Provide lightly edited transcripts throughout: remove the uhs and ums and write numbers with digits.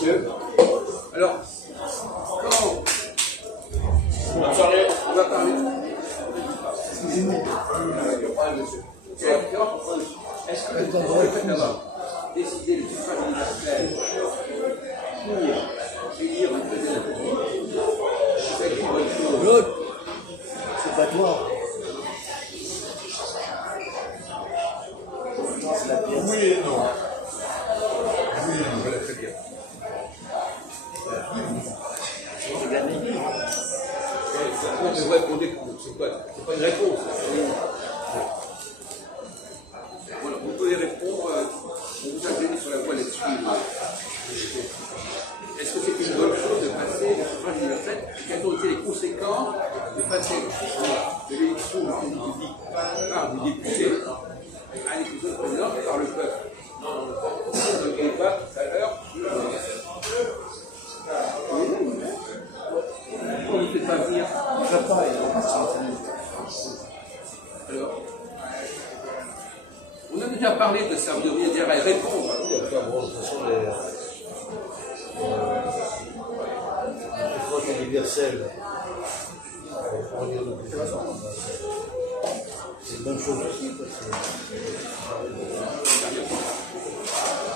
messieurs. Alors, quand on va parler. Excusez-moi. Est-ce que le fait d'avoir décidé le suffrage universel pour élire un président de la République, c'est une bonne chose? C'est pas toi. Non, c'est la pièce. Oui et non. Oui, voilà, très bien. J'ai gagné. Non, mais vous répondez, c'est pas une réponse. Voilà, vous pouvez répondre, on vous a donné sur la voie là-dessus. Est-ce que c'est une bonne chose de passer le suffrage universel? Quelles ont été les conséquences de passer de l'élection du président public par des députés à l'élection du président par le peuple? On ne le pas tout à l'heure sur pourquoi vous ne faites pas venir? J'attends. Alors, on a déjà parlé de ça, vous devriez dire répondre. Bon, de toute façon, le suffrage universel, pour dire de toute façon, c'est une bonne chose aussi. Parce que...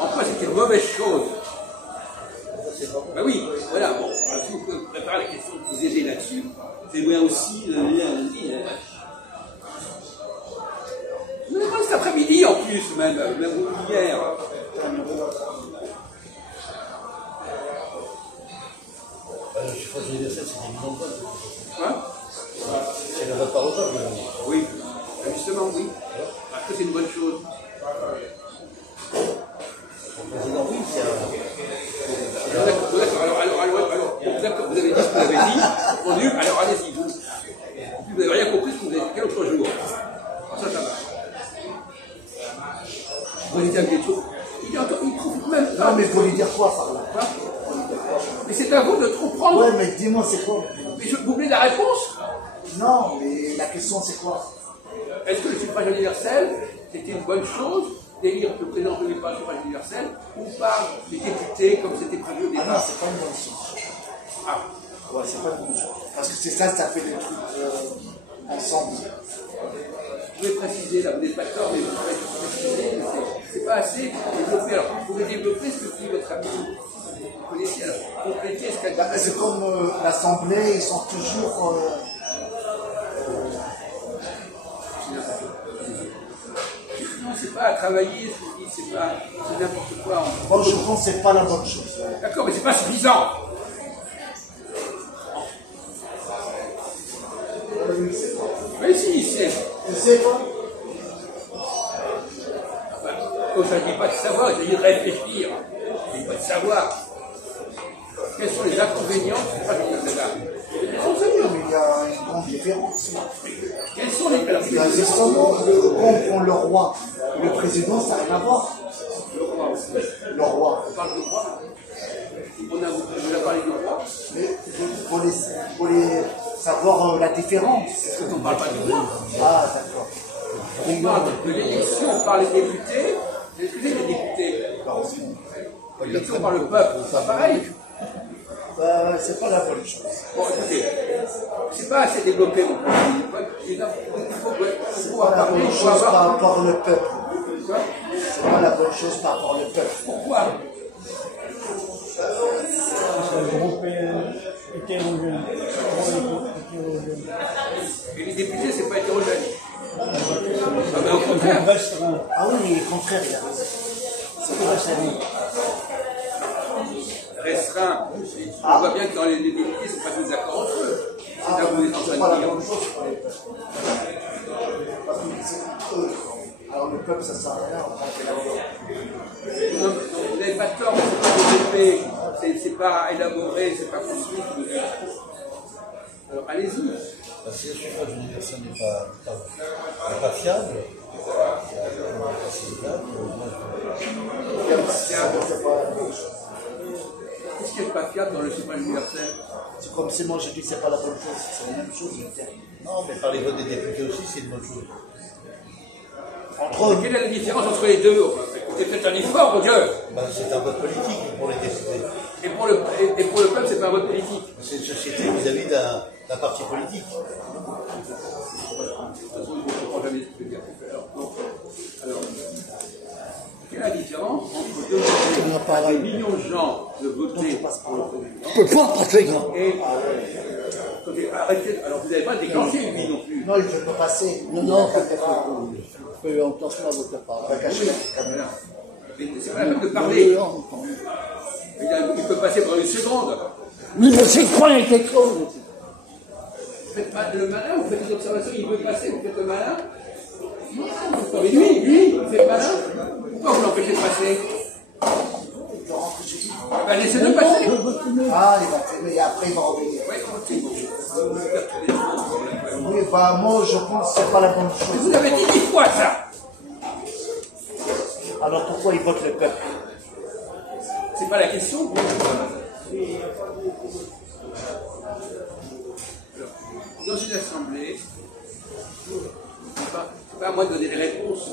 En quoi c'est une mauvaise chose? Ben oui, voilà, bon, si vous pouvez préparer la question de vous aider là-dessus, c'est bien aussi vous avez parlé cet après-midi en plus, même hier. Le suffrage universel, c'est évident pas. Quoi? Elle ne va pas au peuple. Oui, justement, oui. Est-ce que c'est une bonne chose? Le président, oui, c'est un... D'accord, alors, d'accord, vous avez dit ce que vous avez dit, entendu, alors allez-y, vous n'avez rien compris ce que vous avez dit l'autre jour. Ça va. Vous avez dit quelque chose. Il trouve même pas. Non, mais il faut lui dire quoi par là? Mais c'est à vous de comprendre. Ouais, mais dis-moi, c'est quoi? Mais vous voulez la réponse? Non, mais la question, c'est quoi? Est-ce que le suffrage universel, c'était une bonne chose d'élire le président de par le suffrage universel ou par les députés comme c'était prévu au Ah non, départ? c'est pas une bonne chose. Ah, Ouais, c'est pas une bonne chose. Parce que c'est ça fait des trucs ensemble. vous pouvez préciser, là, vous n'êtes pas tort, mais vous pouvez préciser, mais c'est pas assez développé. Alors, vous pouvez développer ce que dit votre ami. Vous connaissez, alors, compléter ce qu'elle a. C'est comme l'Assemblée, ils sont toujours... Non, c'est pas à travailler, ce que je dis, c'est n'importe quoi. Moi, je pense que c'est pas la bonne chose. D'accord, mais c'est pas suffisant. Mais si, c'est. Tu sais quoi? Quand je ne dis pas de savoir, je dis de réfléchir. Je ne dis pas de savoir. Quels sont les inconvénients du suffrage universel? Mais il y a une grande différence. Quels sont les Il y a justement, quand on prend le roi, le président, ça n'a rien à voir. Le roi. On parle de roi. On a parlé de roi. Mais pour les savoir la différence. Est-ce qu'on ne parle pas de roi? Ah, d'accord. On parle de l'élection par les députés. Excusez les députés. L'élection par le peuple, c'est pas pareil. C'est pas la bonne chose. Bon, écoutez, c'est pas assez développé non plus. Il faut C'est pouvoir pas la parler, bonne il faut chose avoir. par rapport au peuple. Quoi? C'est pas la bonne chose par rapport au peuple. Pourquoi? C'est un groupe hétérogène. Et les députés, c'est pas hétérogène. Ah ben au Un contraire. groupe restreint. Ah oui, mais contraire, il y a raison. C'est pas restreint. Restreint. On voit bien que dans les députés, c'est pas tous d'accord entre eux. C'est là où vous êtes en C'est train pas de la dire. bonne chose pour les peuples. Parce que c'est eux. Alors le peuple, ça sert à rien. Non, vous n'avez pas tort, c'est pas développé, c'est pas élaboré, c'est pas construit. Alors allez-y. Si le suffrage universel n'est pas fiable, Qu'est-ce qui n'est pas fiable dans le suffrage universel? C'est comme si moi j'ai dit c'est pas la bonne chose. C'est la même chose, non, mais par les votes des députés aussi, c'est une bonne chose. Entre eux. Quelle est la différence entre les deux? Enfin, Et faites un effort, mon Dieu. Ben, c'est un vote politique pour les décider. Et pour le peuple, c'est pas un vote politique. C'est une société vis-à-vis d'un parti politique. De toute façon, je ne comprends jamais ce que je veux dire. Alors, quelle est la différence entre demander à des millions de gens de voter pour le président Tu peux pas passer, grand. et arrêtez. Alors, vous n'avez pas déclenché lui non plus. Non, il veut pas passer. Non, non, on peut entendre la votre part. On va cacher. Voilà. Mais c'est pas la peine de parler. Il peut passer pendant une seconde. Mais c'est quoi quelque chose? Vous faites pas le malin, vous faites des observations, il veut passer, vous faites le malin. Mais lui, il fait le malin. Pourquoi vous l'empêchez de passer? Ben, laissez-le passer. Ah, il va faire, et après il va revenir. Ouais, Oui, bah moi je pense que c'est pas la bonne chose. vous avez dit 10 fois ça. Alors pourquoi il vote le peuple? C'est pas la question. Dans une assemblée, c'est pas à moi de donner les réponses.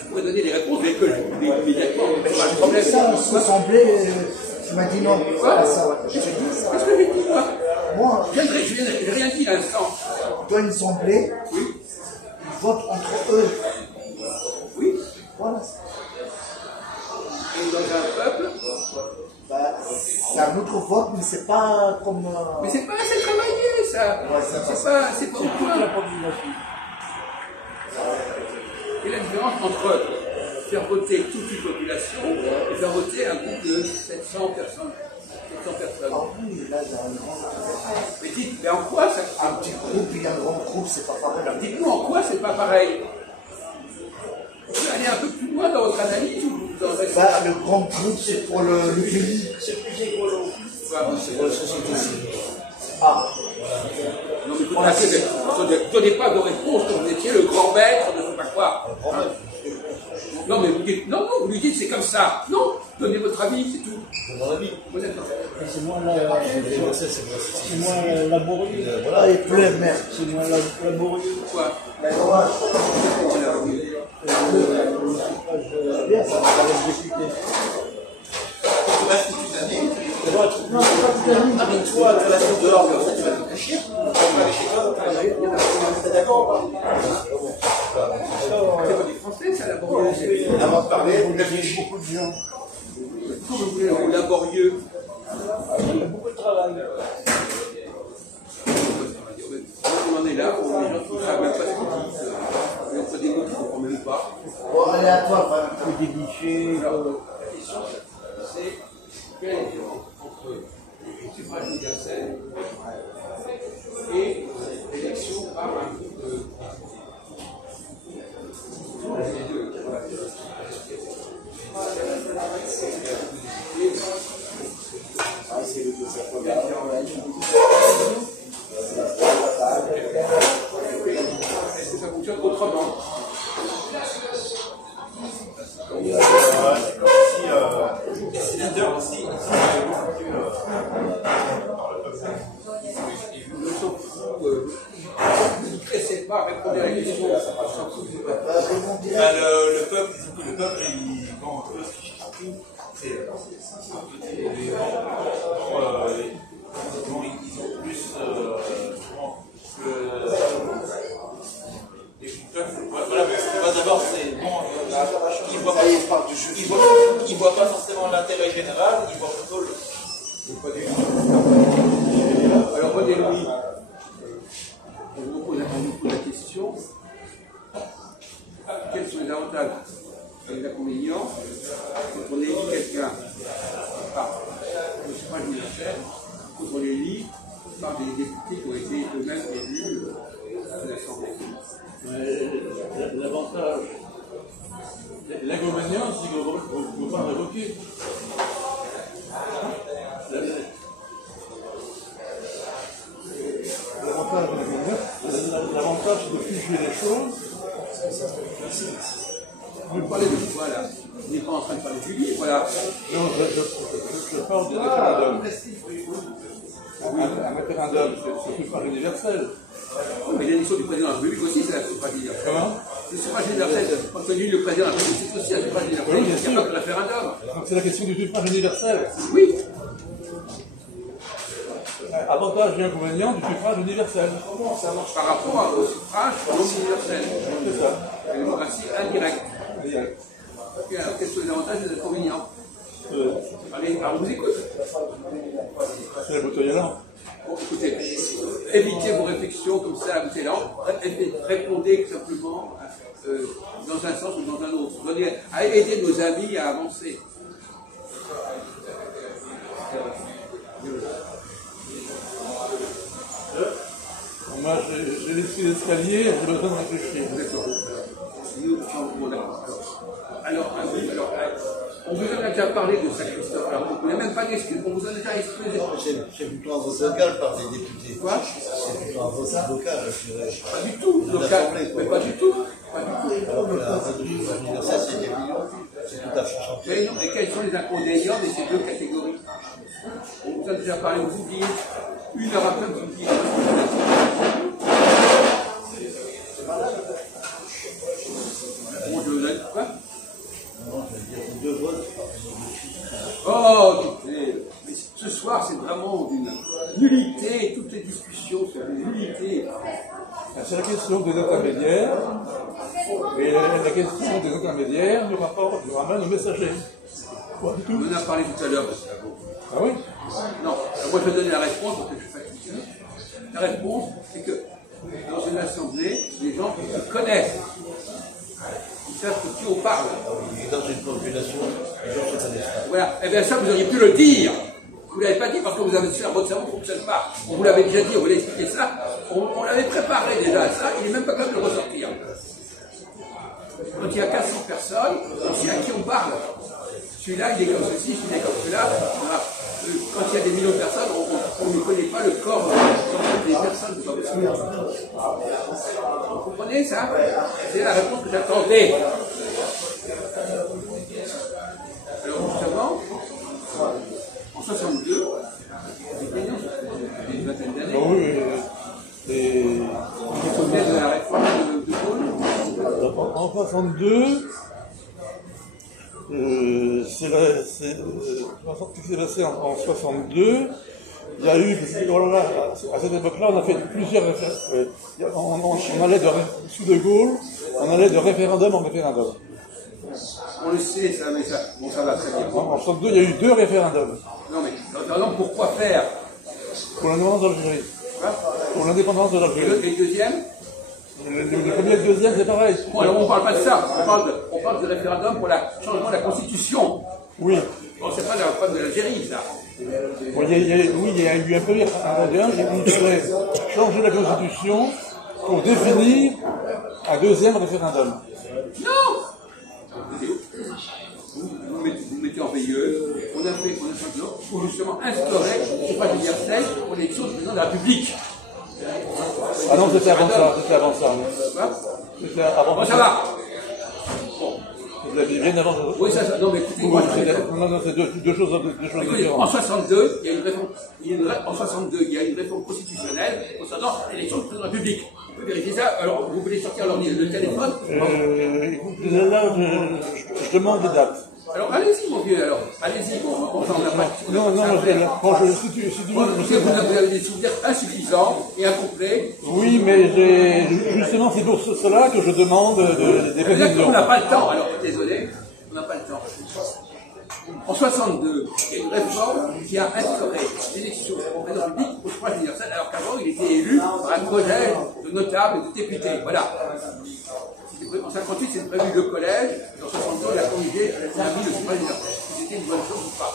Je pourrais donner les réponses, mais que immédiatement. C'est pas le problème. Ça, on s'assemblait, tu m'as dit non. Quoi? Ah, ça, ouais. Je t'ai dit ça. Qu'est-ce que j'ai dit, moi? Moi, Je n'ai rien dit l'instant. dans une assemblée, Oui. ils votent entre eux. Oui. Voilà. Et dans un peuple, Bah, c'est un autre vote, mais c'est pas comme. mais c'est pas assez travaillé, ça. Ouais, C'est pas au point. Et la différence entre faire voter toute une population et faire voter un groupe de 700 personnes. 700 personnes. Ah oui, là, il y a un grand. Mais dites, mais en quoi ça. Un petit groupe, il y a un grand groupe, c'est pas pareil. Alors dites-nous en quoi c'est pas pareil. Vous pouvez aller un peu plus loin dans votre analyse ou vous en restez. Bah, le grand groupe, c'est pour le pays. C'est plus écolo. C'est pour la société civile. Ah, Non, mais ne donnez pas de réponse comme vous étiez le grand maître de je ne sais pas quoi. Non, mais vous dites, non, vous lui dites c'est comme ça. Non, donnez votre avis, c'est tout. Dans la vie. Vous êtes C'est moins laborieux. voilà, il pleut, merde. C'est moins laborieux. quoi? Ben, voilà. Bien, ça va avec le député. Ah, mais toi, tu restes dehors, comme ça, tu vas te cacher. Tu vas aller chez toi, t'es d'accord ou pas? C'est pas du français, ça, laborieux. Avant de parler, Il y a beaucoup de gens. Comment vous voulez le laborieux? Il y a beaucoup de travail. On en est là, on est des gens qui ne savent même pas ce qu'ils disent. Et on fait des mots qu'ils ne comprennent même pas. Bon, allez à toi, enfin. Il faut des guichets. Alors, la question, c'est quelle est la différence entre le suffrage universel et l'élection par un groupe de. Les deux. Est-ce que ça fonctionne autrement? Les sénateurs aussi, ils sont beaucoup plus par le peuple. Nous sommes fous, vous ne pressez pas à répondre à la question. Le peuple, le peuple, quand eux, ce qui change tout, c'est un petit élément. Ils ont plus voilà, d'abord, c'est bon, ils voient pas forcément l'intérêt général, ils voient plutôt le. Alors, René-Louis, on vous pose la question quels sont les avantages et les inconvénients quand on élit quelqu'un par le suffrage universel, quand on élit par des députés qui ont été eux-mêmes élus à l'Assemblée? L'avantage, l'inconvénient, c'est qu'on ne peut pas révoquer. L'avantage, c'est de figer les choses. Vous parlez de quoi là? Vous n'êtes pas en train de parler de Julie, voilà. Non, je parle des référendums. Un référendum, c'est le suffrage universel. Oui, mais l'élection du président de la République aussi, c'est la suffrage universel. Comment? Le suffrage universel, quand on élit le président de la République, c'est aussi un suffrage universel. Oui, bien Il n'y a sûr. pas que le référendum. Donc c'est la question du suffrage universel. Oui. Avantage et inconvénient du suffrage universel. Par rapport au suffrage non universel. C'est ça. La démocratie indirecte. Et alors, quels sont les avantages et les inconvénients? Allez, alors, je vous écoute. C'est la bouteille à lampe. Bon, écoutez, évitez vos réflexions comme ça à bouteille lampe. Répondez simplement dans un sens ou dans un autre. À aider nos amis à avancer. Moi, j'ai l'esprit d'escalier, j'ai besoin de réfléchir. D'accord. Alors, on vous en a déjà parlé de ça, Christophe. Alors, vous n'avez même pas d'excuse. On vous en a déjà expliqué. C'est plutôt un vote local par des députés. Quoi? C'est plutôt un vote local, je dirais. Pas du tout. Local. Mais pas du tout. Pas du tout. Alors que la vote de suffrage universel, c'est des millions. C'est tout à fait changé. Mais non, et quels sont les inconvénients de ces deux catégories? On vous a déjà parlé, vous oubliez. Une heure après, vous oubliez. Bon, je vous ai dit quoi? Non, je veux dire, c'est deux votes. Oh, écoutez, mais ce soir, c'est vraiment d'une nullité. Toutes les discussions sur les nullités. C'est la question des intermédiaires. Et la question des intermédiaires du rapport du ramène au messager. Pas du tout. On en a parlé tout à l'heure. Ah oui? Non, moi je vais donner la réponse parce que je suis fatigué. La réponse, c'est que dans une assemblée, les gens qui se connaissent, ils savent de qui on parle. Et dans une population, les gens se connaissent pas. Voilà, et bien ça vous auriez pu le dire. Vous ne l'avez pas dit parce que vous avez votre cerveau ne fonctionne pas. On vous l'avait déjà dit, on voulait expliquer ça. On l'avait préparé déjà à ça, il n'est même pas capable de le ressortir. Quand il y a 400 personnes, on sait à qui on parle. Celui-là, il est comme ceci, celui-là, il est comme cela. Voilà. Quand il y a des millions de personnes, on ne connaît pas le corps des personnes. C'est pas possible. Vous comprenez ça? C'est la réponse que j'attendais. Alors justement, en 62, les gagnants, une vingtaine d'années, Oui, on souvenait de la réforme de Gaulle. en 62, c'est ce qui s'est passé en 62. Il y a eu, voilà, à cette époque-là, on a fait plusieurs on allait sous De Gaulle, on allait de référendum en référendum. On le sait, ça, mais ça, bon, ça va très bien. En 62, il y a eu 2 référendums. Non, mais, par exemple, pourquoi faire? Pour l'indépendance d'Algérie. Hein? Pour l'indépendance de Et l'Algérie. le deuxième? Le premier et le deuxième, c'est pareil. Bon, alors on ne parle pas de ça, on parle de référendum pour le changement de la Constitution. Oui. Bon, c'est pas la réforme de l'Algérie, ça. Bon, il y a eu un premier référendum qui voulait changer la Constitution pour définir un deuxième référendum. Non! Vous mettez en veilleuse, on a fait simplement pour justement instaurer le suffrage universel pour l'élection du président de la République. Ah non, c'était avant ça. C'était avant ça. Quoi? C'était avant Bon, ça va. Vous l'aviez bien avant ça. Oui, ça, non, mais écoutez, moi, Non, c'est deux choses écoutez, en différentes. 62, il y a une réforme, en 62, il y a une réforme constitutionnelle concernant l'élection du président de la République. On peut vérifier ça. Alors, vous voulez sortir le téléphone? Écoutez, là, je demande des dates. Alors, allez-y, mon vieux, alors. Allez-y, on s'en a pas. Si tu Vous avez des souvenirs insuffisants et incomplets. Oui, mais justement, c'est pour cela que je demande des précisions. On n'a pas le temps, alors désolé, on n'a pas le temps. En 62, il y a une réforme qui a instauré l'élection au président public au suffrage universel, alors qu'avant il était élu par un collège de notables et de députés. Voilà. En 58, c'est prévu le collège, et en 62, il a corrigé la vie de suffrage universel. C'était une bonne chose ou pas.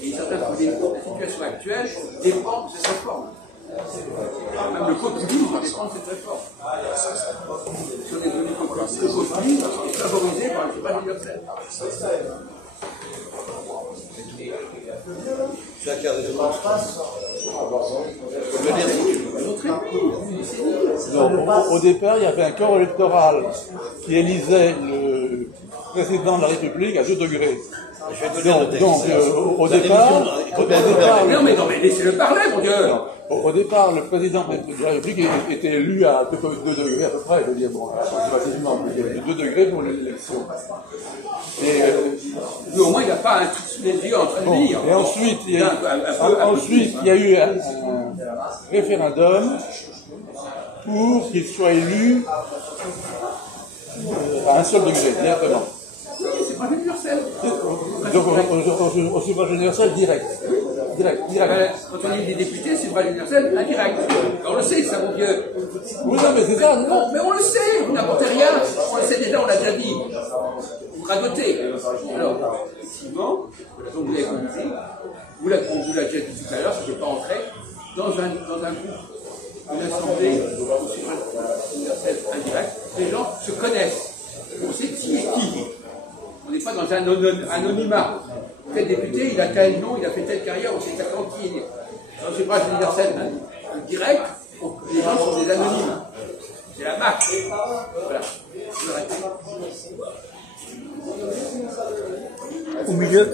Et certains trouvent que la situation actuelle dépend de cette réforme. Même le populisme dépend de cette réforme. Si on est devenu populiste, le populisme est favorisé par le suffrage universel. Chacun des autres. Au départ, il y avait un corps électoral qui élisait le président de la République à 2 degrés. Au départ, Non, mais laissez-le parler, mon Dieu. au départ, le président de la République était élu à 2 degrés à peu près. Je veux dire, bon, approximativement, 2 degrés pour l'élection. Et Au moins, il n'a pas un truc sous les yeux en train de lire. et ensuite, il y a eu un référendum pour qu'il soit élu à un seul degré, directement. Oui, c'est pas universel. Donc au suffrage universel direct. Direct. Quand on dit des députés, c'est pas universel, indirect. On le sait, ça, mon vieux. Oui, non, mais c'est ça, non. Mais on le sait, vous n'apportez rien. On le sait déjà, on l'a déjà dit. Vous ragotez. Alors, effectivement, comme vous l'avez compris, vous l'avez déjà dit tout à l'heure, je ne peux pas entrer dans un groupe, une assemblée au suffrage universel indirect. Les gens se connaissent. On sait qui est qui. On n'est pas dans un anonymat. Tel député, il a tel nom, il a fait telle carrière, on sait exactement qui il est. Dans le suffrage universel direct, les gens sont des anonymes. C'est la marque. Voilà. Au milieu,